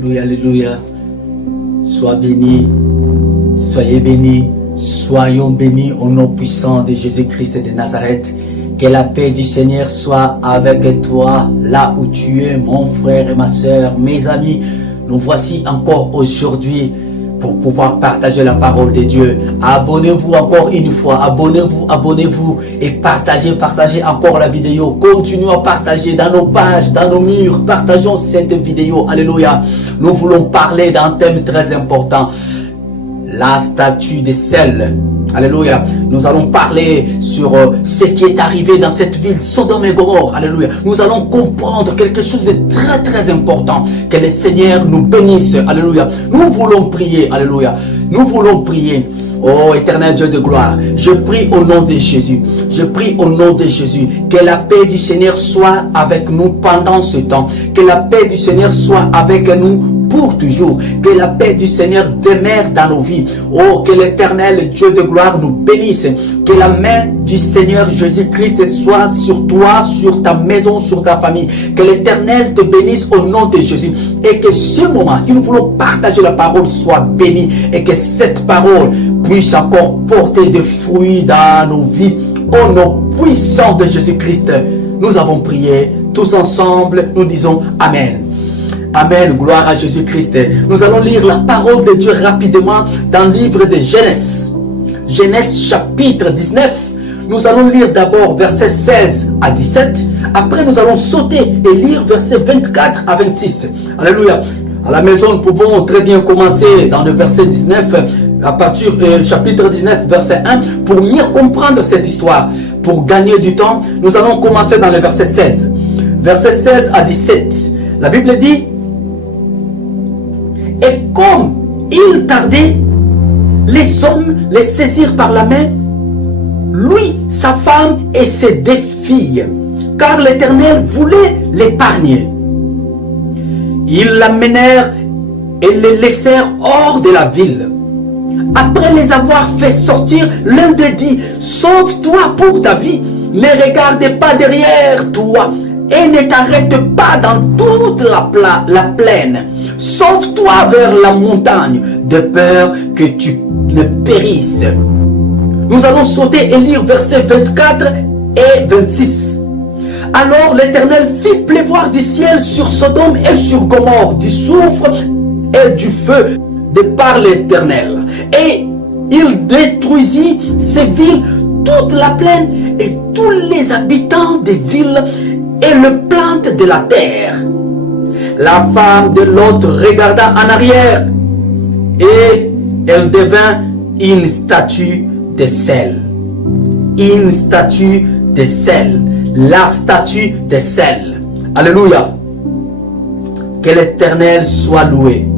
Alléluia, alléluia. Sois béni, soyez bénis, soyons bénis au nom puissant de Jésus-Christ de Nazareth. Que la paix du Seigneur soit avec toi, là où tu es, mon frère et ma soeur, mes amis. Nous voici encore aujourd'hui pour pouvoir partager la parole de Dieu. Abonnez-vous encore une fois, abonnez-vous et partagez encore la vidéo. Continuons à partager dans nos pages, dans nos murs. Partageons cette vidéo. Alléluia. Nous voulons parler d'un thème très important. La statue de sel. Alléluia. Nous allons parler sur ce qui est arrivé dans cette ville, Sodome et Gomorrhe. Alléluia. Nous allons comprendre quelque chose de très important. Que le Seigneur nous bénisse. Alléluia. Nous voulons prier. Alléluia. Nous voulons prier. Oh éternel Dieu de gloire, je prie au nom de Jésus. Je prie au nom de Jésus. Que la paix du Seigneur soit avec nous pendant ce temps. Que la paix du Seigneur soit avec nous pour toujours. Que la paix du Seigneur demeure dans nos vies. Oh, que l'éternel Dieu de gloire nous bénisse. Que la main du Seigneur Jésus-Christ soit sur toi, sur ta maison, sur ta famille. Que l'éternel te bénisse au nom de Jésus. Et que ce moment que nous voulons partager la parole soit béni. Et que cette parole puisse encore porter des fruits dans nos vies. Au nom puissant de Jésus-Christ, nous avons prié. Tous ensemble, nous disons Amen. Amen, gloire à Jésus-Christ. Nous allons lire la parole de Dieu rapidement dans le livre de Genèse. Genèse chapitre 19. Nous allons lire d'abord versets 16 à 17. Après, nous allons sauter et lire versets 24 à 26. Alléluia. À la maison, nous pouvons très bien commencer dans le verset 19, à partir du chapitre 19, verset 1, pour mieux comprendre cette histoire. Pour gagner du temps, nous allons commencer dans le verset 16. Verset 16 à 17. La Bible dit: et comme il tardait, les hommes les saisirent par la main, lui, sa femme et ses 2 filles, car l'Éternel voulait l'épargner. Ils l'amenèrent et les laissèrent hors de la ville. Après les avoir fait sortir, l'un d'eux dit: sauve-toi pour ta vie, ne regarde pas derrière toi et ne t'arrête pas dans toute la plaine. Sauve-toi vers la montagne, de peur que tu ne périsses. Nous allons sauter et lire versets 24 et 26. Alors l'Éternel fit pleuvoir du ciel sur Sodome et sur Gomorrhe du soufre et du feu de par l'Éternel. Et il détruisit ces villes, toute la plaine et tous les habitants des villes et le plantes de la terre. La femme de l'autre regarda en arrière et elle devint une statue de sel. Une statue de sel. La statue de sel. Alléluia. Que l'Éternel soit loué.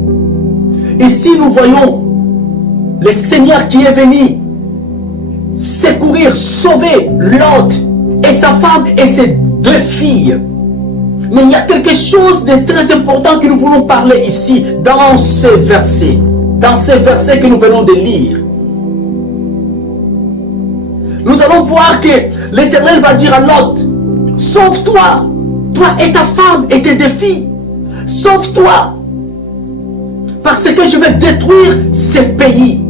Ici nous voyons le Seigneur qui est venu secourir, sauver Lot et sa femme et ses 2 filles. Mais il y a quelque chose de très important que nous voulons parler ici, dans ces versets. Dans ces versets que nous venons de lire. Nous allons voir que l'Éternel va dire à Lot: sauve-toi, toi et ta femme et tes 2 filles. Sauve-toi. Parce que je vais détruire ces pays.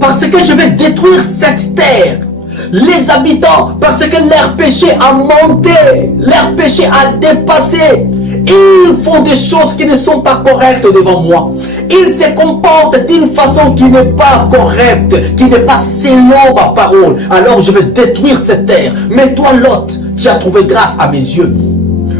Parce que je vais détruire cette terre. Les habitants, parce que leur péché a monté, leur péché a dépassé. Ils font des choses qui ne sont pas correctes devant moi. Ils se comportent d'une façon qui n'est pas correcte, qui n'est pas selon ma parole. Alors je vais détruire cette terre. Mais toi, Lot, tu as trouvé grâce à mes yeux.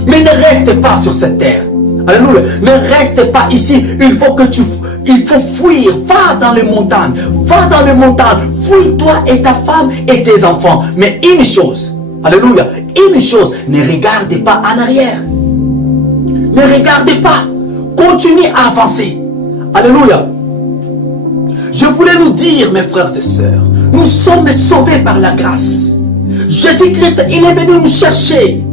Mais ne reste pas sur cette terre. Alléluia. Ne reste pas ici. Il faut fuir. Va dans les montagnes. Va dans les montagnes. Fuis toi et ta femme et tes enfants. Mais une chose. Alléluia. Une chose. Ne regardez pas en arrière. Ne regardez pas. Continuez à avancer. Alléluia. Je voulais nous dire, mes frères et sœurs, nous sommes sauvés par la grâce. Jésus-Christ, il est venu nous chercher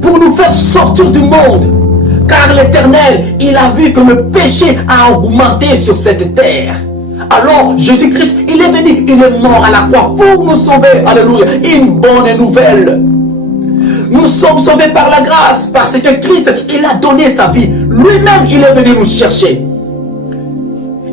pour nous faire sortir du monde. Car l'Éternel, il a vu que le péché a augmenté sur cette terre. Alors, Jésus-Christ, il est venu, il est mort à la croix pour nous sauver. Alléluia. Une bonne nouvelle. Nous sommes sauvés par la grâce, parce que Christ, il a donné sa vie. lui-même, il est venu nous chercher.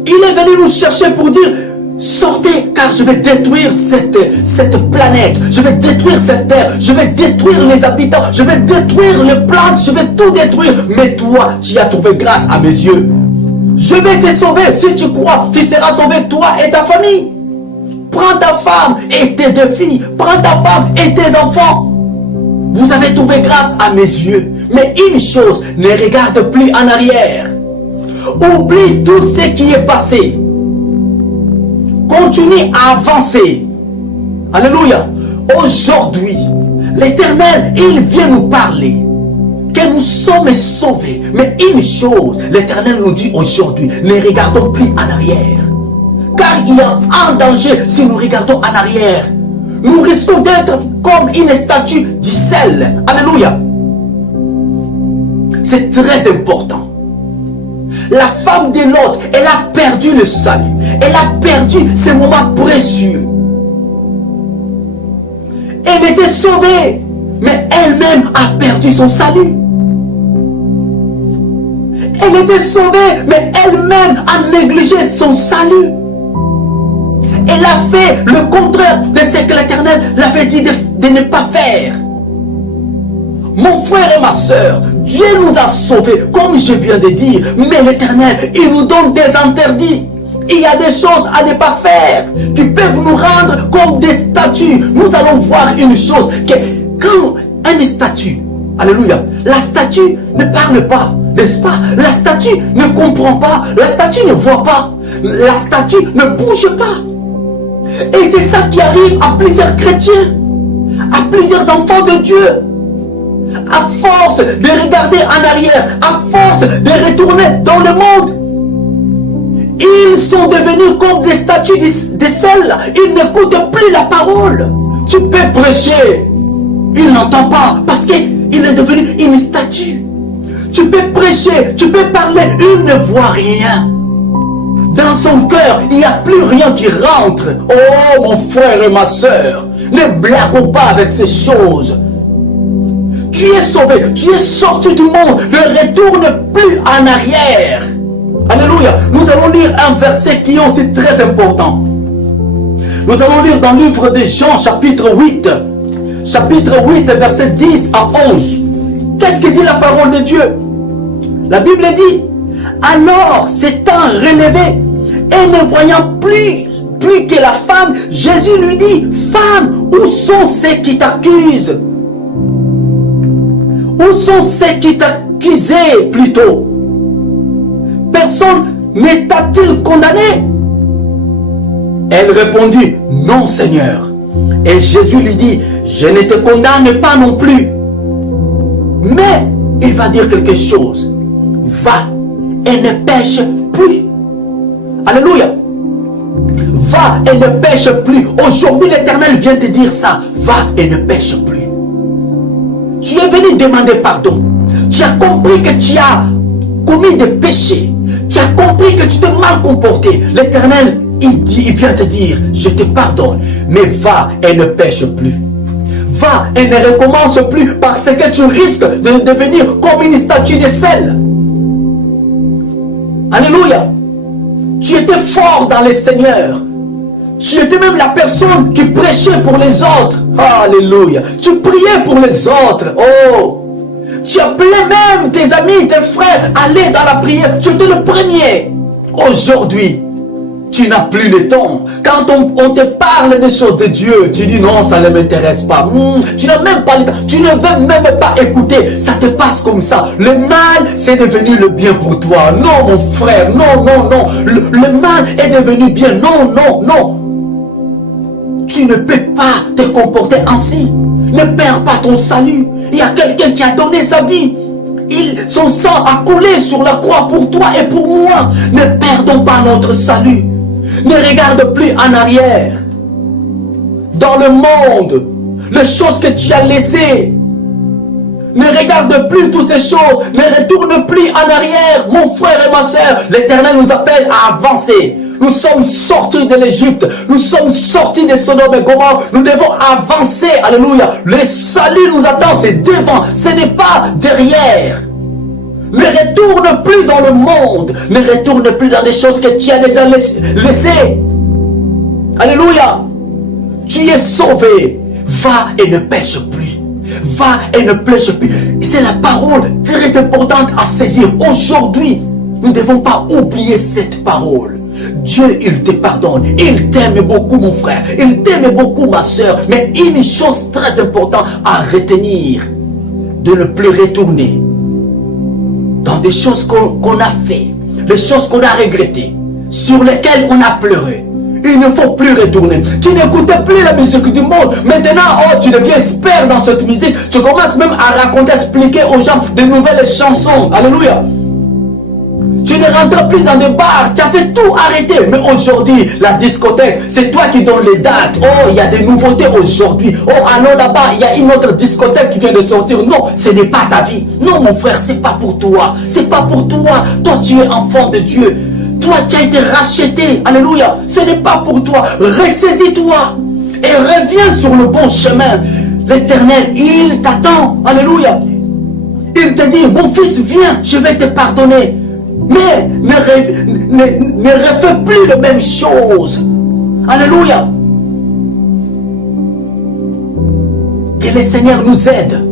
Il est venu nous chercher pour dire, sortez, car je vais détruire cette planète, je vais détruire cette terre, je vais détruire les habitants, je vais détruire les plantes, je vais tout détruire. Mais toi, tu as trouvé grâce à mes yeux. Je vais te sauver. Si tu crois, tu seras sauvé, toi et ta famille. Prends ta femme et tes 2 filles. Prends ta femme et tes enfants. Vous avez trouvé grâce à mes yeux. Mais une chose, ne regarde plus en arrière. Oublie tout ce qui est passé. Continue à avancer. Alléluia. Aujourd'hui, l'Éternel, il vient nous parler que nous sommes sauvés. Mais une chose, l'Éternel nous dit aujourd'hui, ne regardons plus en arrière. Car il y a un danger si nous regardons en arrière. Nous risquons d'être comme une statue du sel. Alléluia. C'est très important. La femme de Lot, elle a perdu le salut. Elle a perdu ces moments précieux. Elle était sauvée, mais elle-même a perdu son salut. Elle était sauvée, mais elle-même a négligé son salut. Elle a fait le contraire de ce que l'Éternel l'avait dit de ne pas faire. Mon frère et ma soeur, Dieu nous a sauvés, comme je viens de dire, mais l'Éternel, il nous donne des interdits. Il y a des choses à ne pas faire qui peuvent nous rendre comme des statues. Nous allons voir une chose, que quand une statue, alléluia, la statue ne parle pas, n'est-ce pas? La statue ne comprend pas, la statue ne voit pas, la statue ne bouge pas. Et c'est ça qui arrive à plusieurs chrétiens, à plusieurs enfants de Dieu. À force de regarder en arrière, à force de retourner dans le monde, ils sont devenus comme des statues de sel. Ils n'écoutent plus la parole. Tu peux prêcher, il n'entend pas parce qu'il est devenu une statue. Tu peux prêcher, tu peux parler, il ne voit rien. Dans son cœur, il n'y a plus rien qui rentre. Oh mon frère et ma soeur, ne blaguons pas avec ces choses. Tu es sauvé, tu es sorti du monde, ne retourne plus en arrière. Alléluia. Nous allons lire un verset qui est aussi très important. Nous allons lire dans le livre de Jean, chapitre 8. Chapitre 8, verset 10 à 11. Qu'est-ce que dit la parole de Dieu? La Bible dit, alors s'étant relevé et ne voyant plus que la femme, Jésus lui dit, femme, où sont ceux qui t'accusent? Où sont ceux qui t'accusaient plutôt? Personne ne t'a-t-il condamné? Elle répondit, non Seigneur. Et Jésus lui dit, je ne te condamne pas non plus. Mais il va dire quelque chose. Va et ne pêche plus. Alléluia. Va et ne pêche plus. Aujourd'hui l'Éternel vient te dire ça. Va et ne pêche plus. Tu es venu demander pardon. Tu as compris que tu as commis des péchés. Tu as compris que tu t'es mal comporté. L'Éternel, il vient te dire, je te pardonne. Mais va et ne pêche plus. Va et ne recommence plus parce que tu risques de devenir comme une statue de sel. Alléluia. Tu étais fort dans le Seigneur. Tu étais même la personne qui prêchait pour les autres. Alléluia. Tu priais pour les autres. Oh. Tu appelais même tes amis, tes frères à aller dans la prière. Tu étais le premier. Aujourd'hui, tu n'as plus le temps. Quand on te parle des choses de Dieu, tu dis non, ça ne m'intéresse pas. Tu n'as même pas le temps. Tu ne veux même pas écouter. Ça te passe comme ça. Le mal, c'est devenu le bien pour toi. Non, mon frère. Non, non, non. Le mal est devenu bien. Non, non, non. Tu ne peux pas te comporter ainsi. Ne perds pas ton salut. Il y a quelqu'un qui a donné sa vie. Son sang a coulé sur la croix pour toi et pour moi. Ne perdons pas notre salut. Ne regarde plus en arrière. Dans le monde, les choses que tu as laissées. Ne regarde plus toutes ces choses. Ne retourne plus en arrière. Mon frère et ma soeur, l'Éternel nous appelle à avancer. Nous sommes sortis de l'Égypte. Nous sommes sortis de Sodome et Gomorrhe. Nous devons avancer. Alléluia. Le salut nous attend. C'est devant. Ce n'est pas derrière. Ne retourne plus dans le monde. Ne retourne plus dans des choses que tu as déjà laissées. Alléluia. Tu es sauvé. Va et ne pêche plus. Va et ne pêche plus. C'est la parole très importante à saisir. Aujourd'hui, nous ne devons pas oublier cette parole. Dieu, il te pardonne. Il t'aime beaucoup, mon frère. Il t'aime beaucoup, ma soeur. Mais une chose très importante à retenir, de ne plus retourner dans des choses qu'on a fait, les choses qu'on a regrettées, sur lesquelles on a pleuré. Il ne faut plus retourner. Tu n'écoutes plus la musique du monde. Maintenant, oh, tu deviens expert dans cette musique. Tu commences même à raconter, expliquer aux gens de nouvelles chansons. Alléluia. Tu ne rentres plus dans des bars. Tu avais tout arrêté. Mais aujourd'hui, la discothèque, c'est toi qui donnes les dates. Oh, il y a des nouveautés aujourd'hui. Oh, allons là-bas, il y a une autre discothèque qui vient de sortir. Non, ce n'est pas ta vie. Non, mon frère, c'est pas pour toi. C'est pas pour toi. Toi, tu es enfant de Dieu. Toi, tu as été racheté. Alléluia. Ce n'est pas pour toi. Ressaisis-toi. Et reviens sur le bon chemin. L'Éternel, il t'attend. Alléluia. Il te dit, mon fils, viens, je vais te pardonner. Mais ne refais plus les mêmes choses. Alléluia. Que le Seigneur nous aide.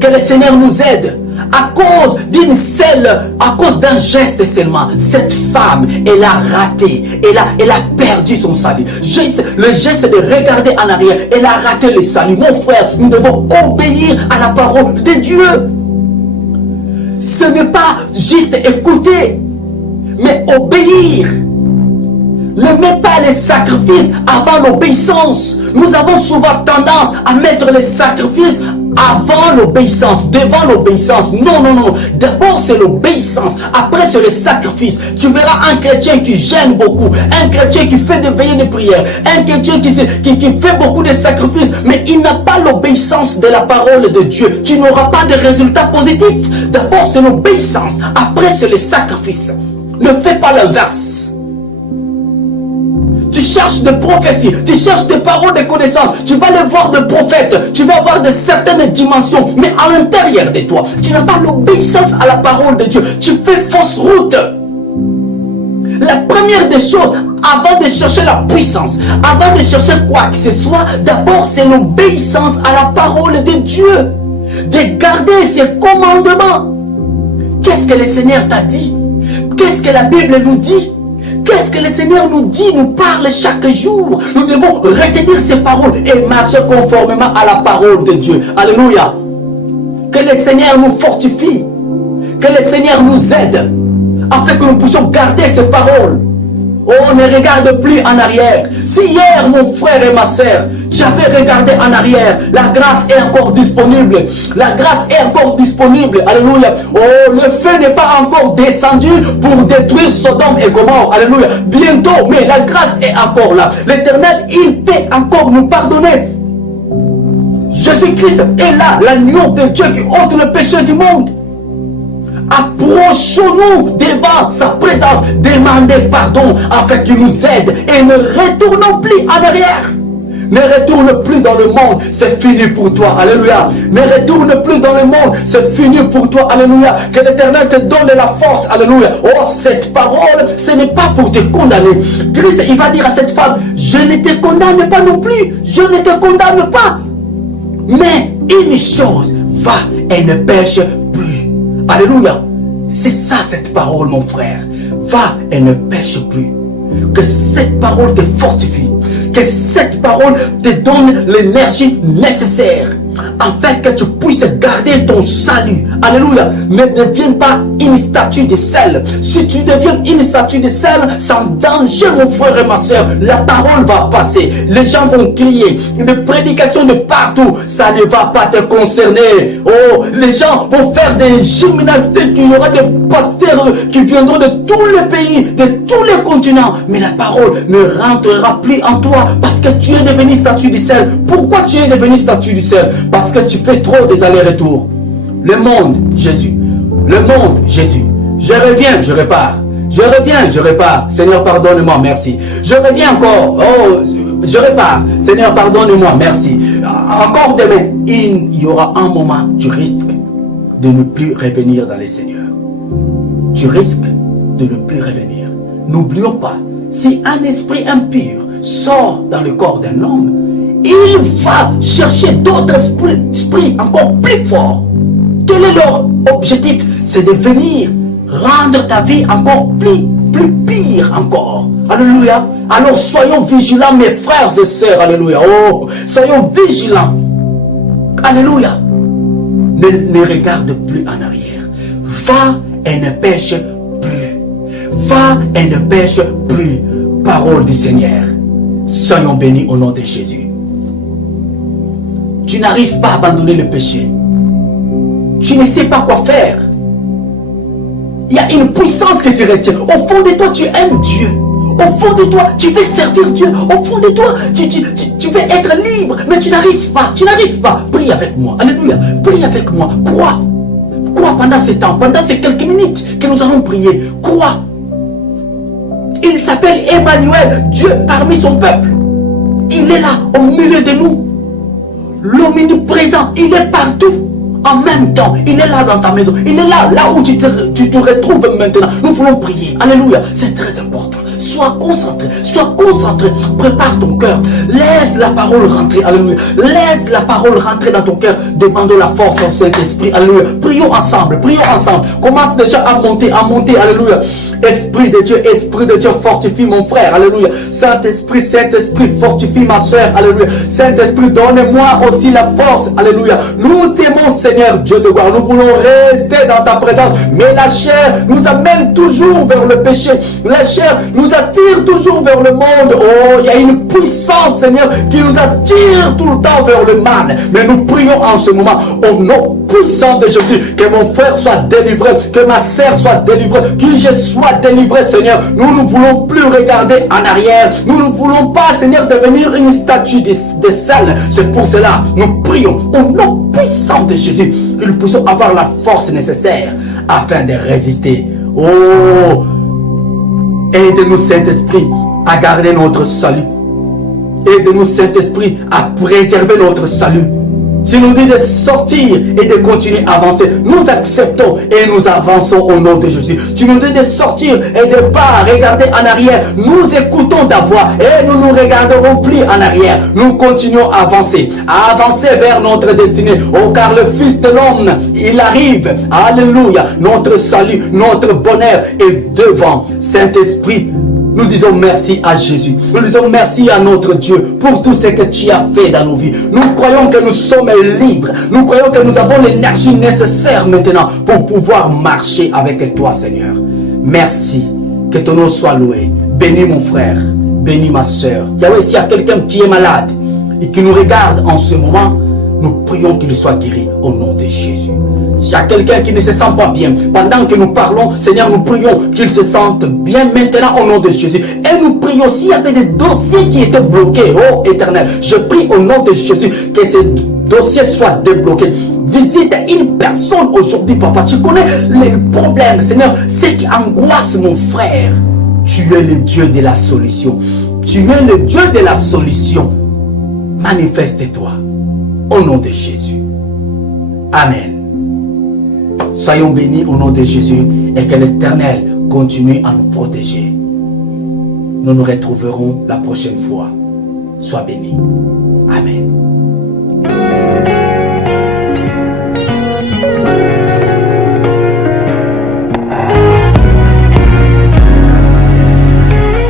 Que le Seigneur nous aide. À cause d'une seule, à cause d'un geste seulement, cette femme, elle a raté, elle a perdu son salut. Le geste de regarder en arrière, elle a raté le salut. Mon frère, nous devons obéir à la parole de Dieu. Ce n'est pas juste écouter, mais obéir. Ne mets pas les sacrifices avant l'obéissance. Nous avons souvent tendance à mettre les sacrifices avant l'obéissance, devant l'obéissance. Non, non, non. D'abord, c'est l'obéissance. Après, c'est le sacrifice. Tu verras un chrétien qui gêne beaucoup. Un chrétien qui fait des veillées de prière. Un chrétien qui fait beaucoup de sacrifices. Mais il n'a pas l'obéissance de la parole de Dieu. Tu n'auras pas de résultats positifs. D'abord, c'est l'obéissance. Après, c'est le sacrifice. Ne fais pas l'inverse. Tu cherches des prophéties, tu cherches des paroles de connaissance, tu vas les voir de prophètes, tu vas avoir de certaines dimensions, mais à l'intérieur de toi, tu n'as pas l'obéissance à la parole de Dieu, tu fais fausse route. La première des choses, avant de chercher la puissance, avant de chercher quoi que ce soit, d'abord c'est l'obéissance à la parole de Dieu, de garder ses commandements. Qu'est-ce que le Seigneur t'a dit? Qu'est-ce que la Bible nous dit? Qu'est-ce que le Seigneur nous dit, nous parle chaque jour? Nous devons retenir ces paroles et marcher conformément à la parole de Dieu. Alléluia. Que le Seigneur nous fortifie. Que le Seigneur nous aide. Afin que nous puissions garder ces paroles. Oh, ne regarde plus en arrière. Si hier, mon frère et ma soeur, j'avais regardé en arrière, la grâce est encore disponible. La grâce est encore disponible. Alléluia. Oh, le feu n'est pas encore descendu pour détruire Sodome et Gomorrhe. Alléluia. Bientôt, mais la grâce est encore là. L'Éternel, il peut encore nous pardonner. Jésus-Christ est là, l'agneau de Dieu qui ôte le péché du monde. Approchons-nous devant sa présence, demandez pardon afin qu'il nous aide et ne retournons plus en arrière. Ne retourne plus dans le monde, c'est fini pour toi. Alléluia. Ne retourne plus dans le monde, c'est fini pour toi. Alléluia. Que l'Éternel te donne la force. Alléluia. Oh, cette parole, ce n'est pas pour te condamner. Christ, il va dire à cette femme, je ne te condamne pas non plus. Je ne te condamne pas. Mais une chose, va et ne pêche plus. Alléluia. C'est ça cette parole, mon frère. Va et ne pêche plus. Que cette parole te fortifie. Que cette parole te donne l'énergie nécessaire afin que tu puisses garder ton salut. Alléluia. Ne deviens pas une statue de sel. Si tu deviens une statue de sel, c'est en danger, mon frère et ma soeur. La parole va passer. Les gens vont crier. Des prédications de partout. Ça ne va pas te concerner. Oh, les gens vont faire des gymnastiques. Il y aura des pasteurs qui viendront de tous les pays, de tous les continents. Mais la parole ne rentrera plus en toi parce que tu es devenu statue de sel. Pourquoi tu es devenu statue de sel? Parce que tu fais trop des allers-retours. Le monde, Jésus. Le monde, Jésus. Je reviens, je repars. Je reviens, je repars. Seigneur, pardonne-moi, merci. Je reviens encore. Oh, je repars. Seigneur, pardonne-moi, merci. Encore demain, il y aura un moment, tu risques de ne plus revenir dans les seigneurs. Tu risques de ne plus revenir. N'oublions pas, si un esprit impur sort dans le corps d'un homme, il va chercher d'autres esprits encore plus forts. Quel est leur objectif? C'est de venir rendre ta vie encore plus pire encore. Alléluia. Alors soyons vigilants, mes frères et sœurs. Alléluia. Oh, soyons vigilants. Alléluia. Ne regarde plus en arrière. Va et ne pêche plus. Va et ne pêche plus. Parole du Seigneur. Soyons bénis au nom de Jésus. Tu n'arrives pas à abandonner le péché. Tu ne sais pas quoi faire. Il y a une puissance que tu retiens. Au fond de toi, tu aimes Dieu. Au fond de toi, tu veux servir Dieu. Au fond de toi, tu veux être libre. Mais tu n'arrives pas. Tu n'arrives pas. Prie avec moi. Alléluia. Prie avec moi. Crois. Crois pendant ce temps. Pendant ces quelques minutes que nous allons prier. Crois. Il s'appelle Emmanuel. Dieu parmi son peuple. Il est là, au milieu de nous. L'omniprésent. Il est partout. En même temps, il est là dans ta maison. Il est là où tu te retrouves maintenant. Nous voulons prier. Alléluia. C'est très important. Sois concentré. Sois concentré. Prépare ton cœur. Laisse la parole rentrer. Alléluia. Laisse la parole rentrer dans ton cœur. Demandons la force au Saint-Esprit. Alléluia. Prions ensemble. Prions ensemble. Commence déjà à monter. Alléluia. Esprit de Dieu, fortifie mon frère. Alléluia. Saint-Esprit, fortifie ma soeur. Alléluia. Saint-Esprit, donne-moi aussi la force. Alléluia. Nous t'aimons, Seigneur Dieu de gloire. Nous voulons rester dans ta présence. Mais la chair nous amène toujours vers le péché. La chair nous attire toujours vers le monde. Oh, il y a une puissance, Seigneur, qui nous attire tout le temps vers le mal. Mais nous prions en ce moment au nom puissant de Jésus. Que mon frère soit délivré. Que ma sœur soit délivrée. Que je sois délivré, Seigneur. Nous ne voulons plus regarder en arrière. Nous ne voulons pas, Seigneur, devenir une statue de sel. C'est pour cela nous prions au nom puissant de Jésus que nous puissions avoir la force nécessaire afin de résister. Oh, aide-nous, Saint-Esprit, à garder notre salut. Aide-nous, Saint-Esprit, à préserver notre salut. Tu nous dis de sortir et de continuer à avancer. Nous acceptons et nous avançons au nom de Jésus. Tu nous dis de sortir et de ne pas regarder en arrière. Nous écoutons ta voix et nous ne regarderons plus en arrière. Nous continuons à avancer vers notre destinée. Oh, car le Fils de l'homme, il arrive. Alléluia. Notre salut, notre bonheur est devant. Saint-Esprit, nous disons merci à Jésus. Nous disons merci à notre Dieu pour tout ce que tu as fait dans nos vies. Nous croyons que nous sommes libres. Nous croyons que nous avons l'énergie nécessaire maintenant pour pouvoir marcher avec toi, Seigneur. Merci. Que ton nom soit loué. Bénis mon frère. Bénis ma soeur. Yahweh, s'il y a quelqu'un qui est malade et qui nous regarde en ce moment, nous prions qu'il soit guéri au nom de Jésus. S'il y a quelqu'un qui ne se sent pas bien, pendant que nous parlons, Seigneur, nous prions qu'il se sente bien maintenant au nom de Jésus. Et nous prions s'il y avait des dossiers qui étaient bloqués, oh Éternel, je prie au nom de Jésus que ces dossiers soient débloqués. Visite une personne aujourd'hui, papa. Tu connais les problèmes, Seigneur, ce qui angoisse mon frère. Tu es le Dieu de la solution. Tu es le Dieu de la solution. Manifeste-toi au nom de Jésus. Amen. Soyons bénis au nom de Jésus et que l'Éternel continue à nous protéger. Nous nous retrouverons la prochaine fois. Sois béni. Amen.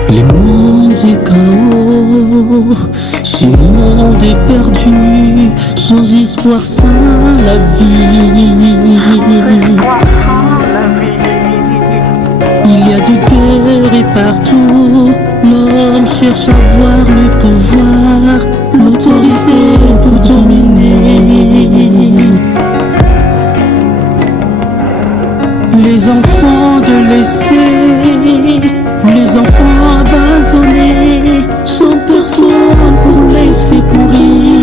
Les mondes du chaos, ce monde est perdu, sans espoir, sans la vie. Il y a du peur et partout, l'homme cherche à voir le pouvoir, l'autorité pour dominer. Les enfants de laisser, les enfants abandonnés, sans personne pour les secourir.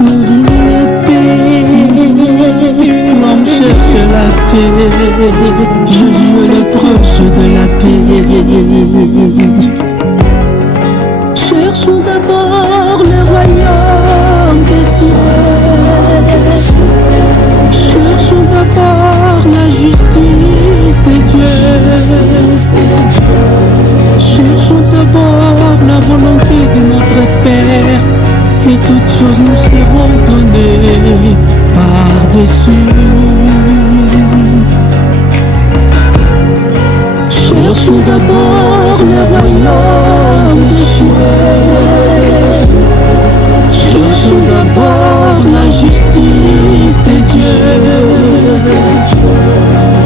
Nous voulons la paix, l'homme cherche la paix. Jésus est le proche de la paix. volonté de notre Père, et toutes choses nous seront données par-dessus. Cherchons d'abord le royaume des cieux. Cherchons d'abord la justice des dieux.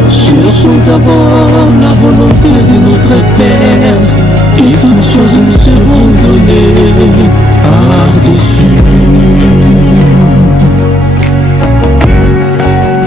Cherchons d'abord la volonté de notre Père, et toutes choses nous seront données par-dessus.